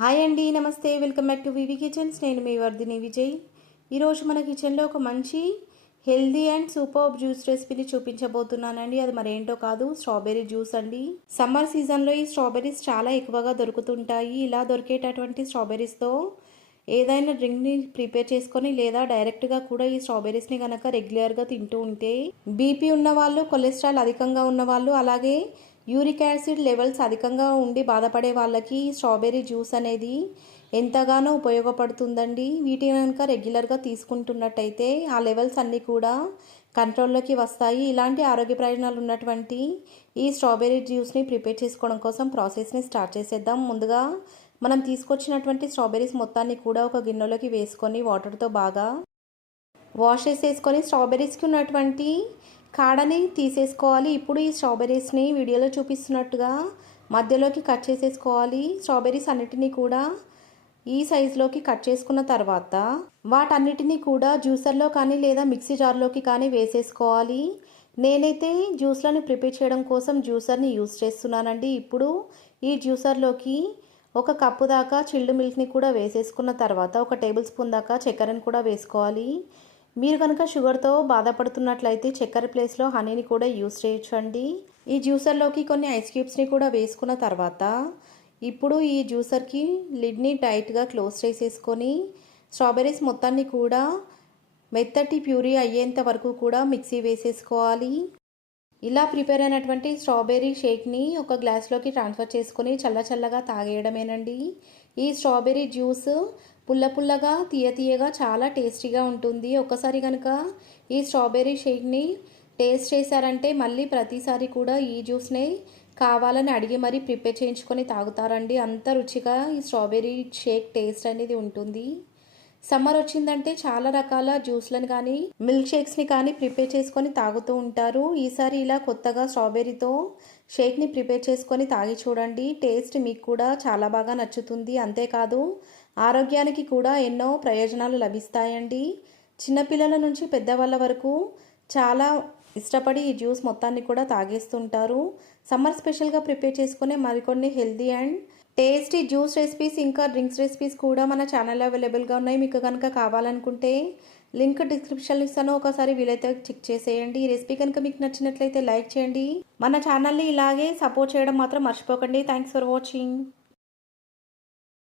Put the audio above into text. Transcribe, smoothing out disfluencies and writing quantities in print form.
Hi అండి, నమస్తే. Welcome back to V V kitchens. నేను మీ వర్ధిని విజయ్. ఈరోజు మన కిచెన్లో ఒక మంచి హెల్దీ అండ్ సూపర్ జ్యూస్ రెసిపీని చూపించబోతున్నానండి. అది మరేంటో కాదు, స్ట్రాబెర్రీ జ్యూస్ అండి. సమ్మర్ సీజన్లో ఈ స్ట్రాబెర్రీస్ చాలా ఎక్కువగా దొరుకుతుంటాయి. ఇలా దొరికేటటువంటి స్ట్రాబెర్రీస్తో ఏదైనా డ్రింక్ని ప్రిపేర్ చేసుకొని లేదా డైరెక్ట్గా కూడా ఈ స్ట్రాబెర్రీస్ని కనుక రెగ్యులర్గా తింటూ ఉంటే బీపీ ఉన్నవాళ్ళు, కొలెస్ట్రాల్ అధికంగా ఉన్నవాళ్ళు, అలాగే యూరిక్ యాసిడ్ లెవెల్స్ అధికంగా ఉండి బాధపడే వాళ్ళకి స్ట్రాబెర్రీ జ్యూస్ అనేది ఎంతగానో ఉపయోగపడుతుందండి. వీటిని కనుక రెగ్యులర్గా తీసుకుంటున్నట్టయితే ఆ లెవెల్స్ అన్నీ కూడా కంట్రోల్లోకి వస్తాయి. ఇలాంటి ఆరోగ్య ప్రయోజనాలు ఉన్నటువంటి ఈ స్ట్రాబెర్రీ జ్యూస్ని ప్రిపేర్ చేసుకోవడం కోసం ప్రాసెస్ని స్టార్ట్ చేసేద్దాం. ముందుగా మనం తీసుకొచ్చినటువంటి స్ట్రాబెర్రీస్ మొత్తాన్ని కూడా ఒక గిన్నెలోకి వేసుకొని వాటర్తో బాగా వాష్ చేసేసుకొని స్ట్రాబెర్రీస్కి ఉన్నటువంటి కాడని తీసేసుకోవాలి. ఇప్పుడు ఈ స్ట్రాబెర్రీస్ని వీడియోలో చూపిస్తున్నట్టుగా మధ్యలోకి కట్ చేసేసుకోవాలి. స్ట్రాబెర్రీస్ అన్నిటినీ కూడా ఈ సైజులోకి కట్ చేసుకున్న తర్వాత వాటన్నిటినీ కూడా జ్యూసర్లో కానీ లేదా మిక్సీ జార్లోకి కానీ వేసేసుకోవాలి. నేనైతే జ్యూస్లను ప్రిపేర్ చేయడం కోసం జ్యూసర్ని యూస్ చేస్తున్నానండి. ఇప్పుడు ఈ జ్యూసర్లోకి ఒక కప్పు దాకా చిల్డ్ మిల్క్ని కూడా వేసేసుకున్న తర్వాత ఒక టేబుల్ స్పూన్ దాకా చక్కెరని కూడా వేసుకోవాలి. మీరు కనుక షుగర్తో బాధపడుతున్నట్లయితే చక్కెర ప్లేస్లో హనీని కూడా యూస్ చేయొచ్చు అండి. ఈ జ్యూసర్లోకి కొన్ని ఐస్ క్యూబ్స్ని కూడా వేసుకున్న తర్వాత ఇప్పుడు ఈ జ్యూసర్కి లిడ్ని టైట్గా క్లోజ్ చేసేసుకొని స్ట్రాబెర్రీస్ మొత్తాన్ని కూడా మెత్తటి ప్యూరీ అయ్యేంత వరకు కూడా మిక్సీ వేసేసుకోవాలి. ఇలా ప్రిపేర్ అయినటువంటి స్ట్రాబెర్రీ షేక్ని ఒక గ్లాస్లోకి ట్రాన్స్ఫర్ చేసుకొని చల్లగా తాగేయడమేనండి. ఈ స్ట్రాబెర్రీ జ్యూస్ పుల్లగా తీయగా చాలా టేస్టీగా ఉంటుంది. ఒక్కసారి కనుక ఈ స్ట్రాబెర్రీ షేక్ని టేస్ట్ చేశారంటే మళ్ళీ ప్రతిసారి కూడా ఈ జ్యూస్నే కావాలని అడిగి మరీ ప్రిపేర్ చేయించుకొని తాగుతారండి. అంత రుచిగా ఈ స్ట్రాబెర్రీ షేక్ టేస్ట్ అనేది ఉంటుంది. సమ్మర్ వచ్చిందంటే చాలా రకాల జ్యూస్లను కానీ మిల్క్ షేక్స్ని కానీ ప్రిపేర్ చేసుకొని తాగుతూ ఉంటారు. ఈసారి ఇలా కొత్తగా స్ట్రాబెర్రీతో షేక్ని ప్రిపేర్ చేసుకొని తాగి చూడండి. టేస్ట్ మీకు కూడా చాలా బాగా నచ్చుతుంది. అంతేకాదు ఆరోగ్యానికి కూడా ఎన్నో ప్రయోజనాలు లభిస్తాయండి. చిన్నపిల్లల నుంచి పెద్దవాళ్ళ వరకు చాలా ఇష్టపడి ఈ జ్యూస్ మొత్తాన్ని కూడా తాగేస్తుంటారు. సమ్మర్ స్పెషల్గా ప్రిపేర్ చేసుకునే మరికొన్ని healthy and tasty juice recipes ఇంకా డ్రింక్స్ రెసిపీస్ కూడా మన ఛానల్లో అవైలబుల్గా ఉన్నాయి. మీకు కనుక కావాలనుకుంటే లింక్ డిస్క్రిప్షన్లో ఇస్తాను, ఒకసారి వీలైతే చెక్ చేసేయండి. ఈ రెసిపీ కనుక మీకు నచ్చినట్లయితే లైక్ చేయండి. మన ఛానల్ని ఇలాగే సపోర్ట్ చేయడం మాత్రం మర్చిపోకండి. Thanks for watching.